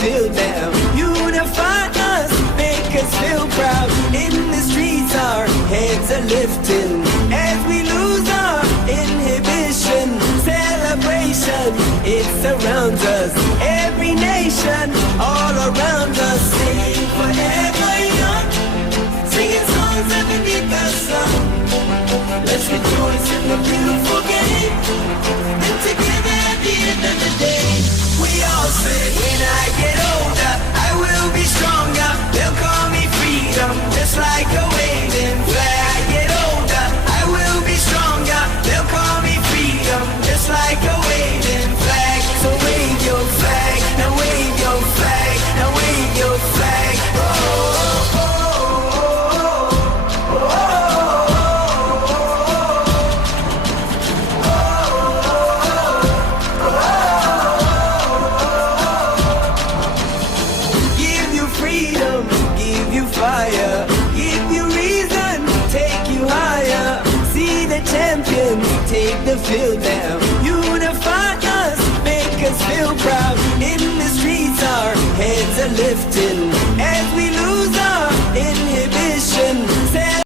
field now. Unify us, make us feel proud. In the streets our heads are lifting as we lose our inhibition. Celebration, it surrounds us. Every nation, all around us. Sing forever young, singing songs underneath the sun. Let's rejoice in the beautiful game, and together at the end of the day, we all say, when I get older, I will be stronger. They'll call me freedom, just like a waving flag. I get older, I will be stronger. They'll call me freedom, just like a waving flag. So wave your flag, now wave your flag, now wave your flag. Oh, oh, oh, oh, oh. Give you freedom, give you fire, give you reason, take you higher. See the champions take the field now. Unify us, make us feel proud. In the streets our heads are lifting as we lose our inhibition.